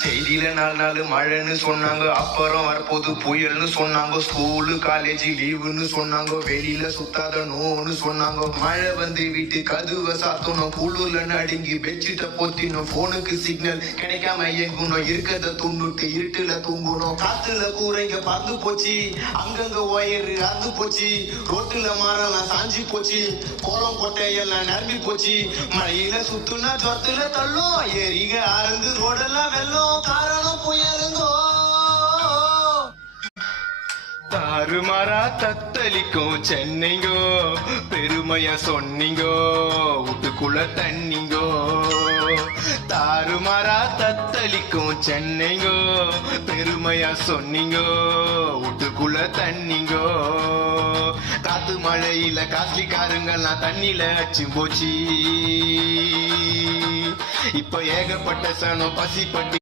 செய்தியில 4 நாள் மழைன்னு சொன்னாங்க, அப்புறம் வரப்போது புயல்னு சொன்னாங்க. ஸ்கூலு காலேஜ் லீவுன்னு சொன்னாங்க, வெளியில சுத்தாத நோன்னு சொன்னாங்க. மழை வந்து வீட்டு கதுவை சாத்தணும், குழுல நடுங்கி பெட்ஷீட்டை போத்தினோம். போனுக்கு சிக்னல் கிடைக்காம இயங்கணும், இருக்கத துண்ணுட்டு இருட்டுல தூங்கணும். காத்துல கூரைங்க பறந்து போச்சு, அங்கங்க ஒயரு அறுந்து போச்சு, ரோட்டுல மரம்லாம் சாஞ்சி போச்சு, கோலம் கொட்டையெல்லாம் நிரம்பி போச்சு. மழையில சுத்துனா ஜொத்துல தள்ளும், ஏரிங்க அறந்து ரோடெல்லாம் வெள்ளம். காரணம் புயலுங்கோ, தாறுமாறா தத்தளிக்கும் சென்னைங்கோ, பெருமையா சொன்னீங்கோ, வீட்டுக்குள்ள தண்ணிங்கோ. தாறுமாறா தத்தளிக்கும் சென்னைங்கோ, பெருமையா சொன்னீங்கோ, வீட்டுக்குள்ள தண்ணிங்கோ. காத்து மழையில காஸ்ட்லி காருங்கெல்லாம் தண்ணியில அச்சு போச்சு. இப்ப ஏகப்பட்ட சனம் பசிப்பட்டு